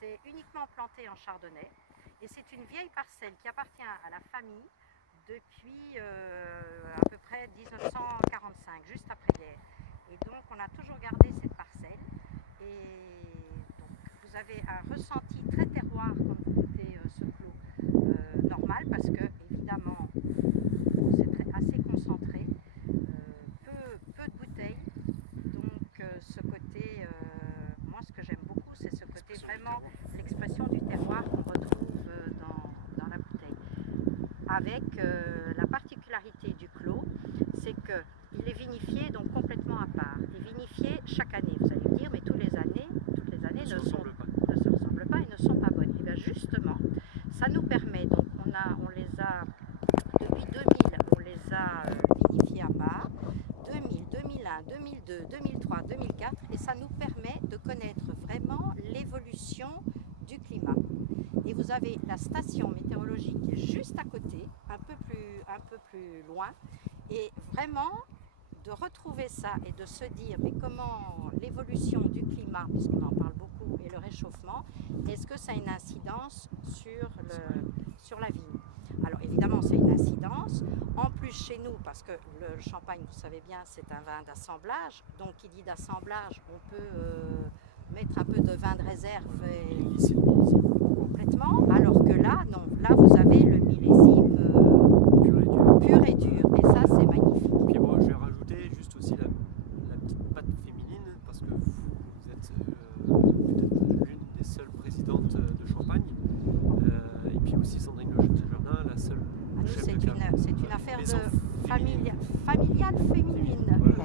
c'est uniquement planté en chardonnay et c'est une vieille parcelle qui appartient à la famille depuis à peu près 1945, juste après-guerre. Et donc on a toujours gardé cette parcelle et donc vous avez un ressenti très terroir quand vous goûtez ce clos normal parce que évidemment c'est assez concentré, peu de bouteilles, donc ce côté, moi ce que j'aime beaucoup c'est ce côté vraiment l'expression du terroir qu'on retrouve dans la bouteille. Avec la particularité du clos, c'est qu'il est vinifié donc complètement à part. Il est vinifié chaque année, vous allez me dire, mais toutes les années ne se ressemblent pas et ne sont pas bonnes. Et bien justement, ça nous permet, donc on les a, depuis 2000, on les a vinifiés à part, 2000, 2001, 2002, 2003, 2004, et ça nous permet de connaître vraiment l'évolution du climat. Et vous avez la station météorologique qui est juste à côté, un peu plus loin, et vraiment de retrouver ça et de se dire mais comment l'évolution du climat, puisqu'on en parle beaucoup, et le réchauffement, est-ce que ça a une incidence sur la vigne? Alors évidemment c'est une incidence, en plus chez nous, parce que le champagne, vous savez bien, c'est un vin d'assemblage, donc qui dit d'assemblage, on peut mettre un peu de vin de réserve complètement, alors que là, non, là vous avez le millésime pur et dur, et ça c'est magnifique. Puis bon, je vais rajouter juste aussi la petite patte féminine, parce que vous êtes peut-être l'une des seules présidentes de Champagne, et puis aussi Sandrine Lejardin, la seule chef de cave. C'est une affaire familiale féminine, Voilà,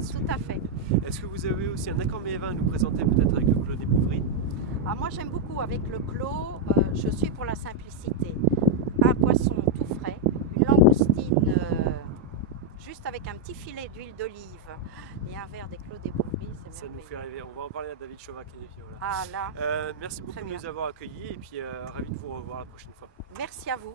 tout à fait. Est-ce que vous avez aussi un accord mévin à nous présenter peut-être avec le Clos des Bouvries? Ah, moi j'aime beaucoup avec le clos, je suis pour la simplicité. Un poisson tout frais, une langoustine juste avec un petit filet d'huile d'olive et un verre des Clos des Bouvries, c'est Ça merveilleux. nous fait rêver, on va en parler à David Chovac et Viola. Ah là, Merci beaucoup de nous avoir accueillis et puis ravi de vous revoir la prochaine fois. merci à vous.